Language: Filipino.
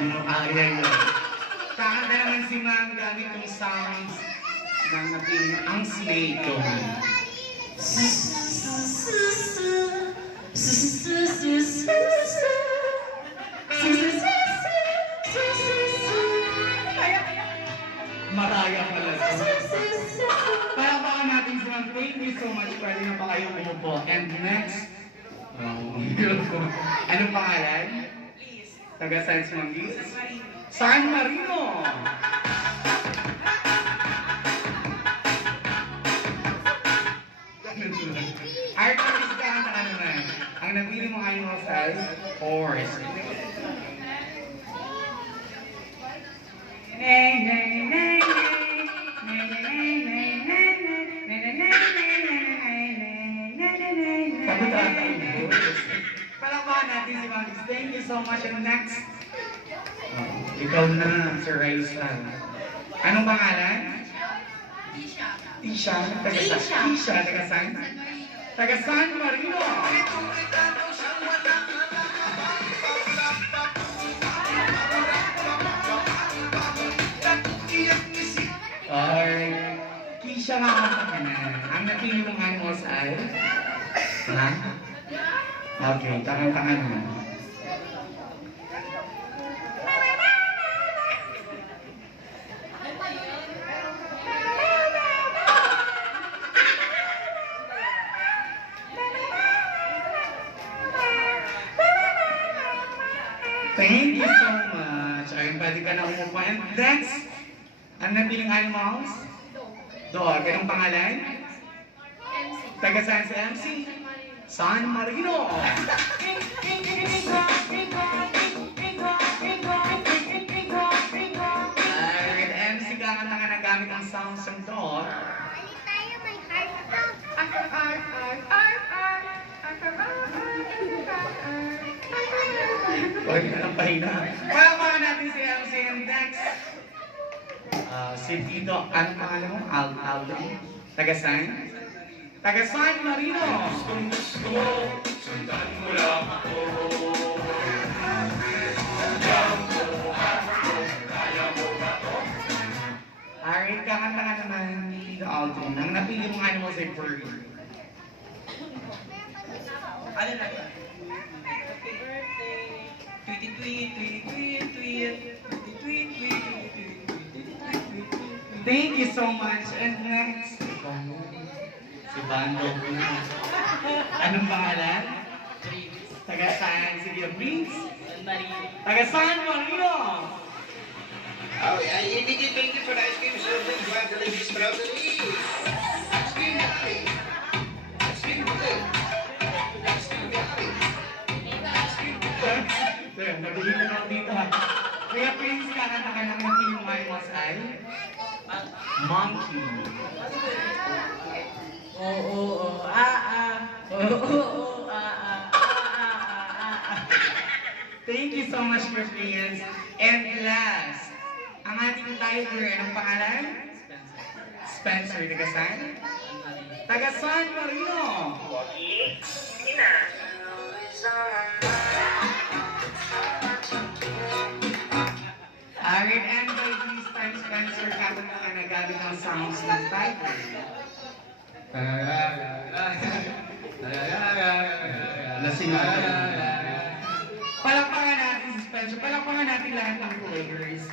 Ayan yun. Kakanta naman si Ma'am gamit yung sounds ng ating ang snake doon. Maraya pala ito. Palakpakan natin si Ma'am. Thank you so much. Pwede na pa kayong umupo. And next, anong pangalan? Taga saan si Ma'am Liz? San Marino! Artist ka ang naman. Ang napili mo animals as horse. Palakpakan natin si Ma'am. Thank you so much. And next, ikaw na, Sir Raisa. Anong pangalan? Tisha. Tisha. Tisha. Taga saan? Taga San Marino. Alright. Tisha nga ka na. Ang napili mong animals ay? Ha? Okay, tangan-tangan na. Thank you so much. Ayun, pwede ka na umupo. And next, ang napiling animals? Dog. Anong pangalan? MC. Taga saan si MC? San Marino. Alright, MC ka nga nagamit ang sounds ng dog. Huwag na lang pahina. Palakpakan natin si MC and next. Si Tito, anong pangalan mo? Aldo? Taga saan? Taga San Marino! Sundan mo lang ako. Kaya mo ba to? Alright, kakanta ka naman ni Tito Aldo. Ang napili mong animals ay furry. Ano na yan? Happy birthday! Tweety tweet, tweety tweet, tweet, tweety tweet, tweet, tweet, tweet. Thank you so much. And next, si Bando. Anong pangalan? Taga saan? Sige, please. Taga San Marino. Oh, yeah, thank you for the ice cream serving. You have the latest strawberry. Ice cream guy. Ice cream guy. Ice cream guy. Sir, nabili na ako dito ha. Kaya please, kakanta ka ng napili mong animals ay? Monkey. Thank you so much, your friends. And last, ang ating tiger, anong pangalan? Spencer. Taga saan? Taga San Marino. Alright, and by this time, Spencer, kapag mga nagamit ang sounds ng tiger. Lasing na. Palakpakan natin si Spencer. Palakpakan natin lahat ng players.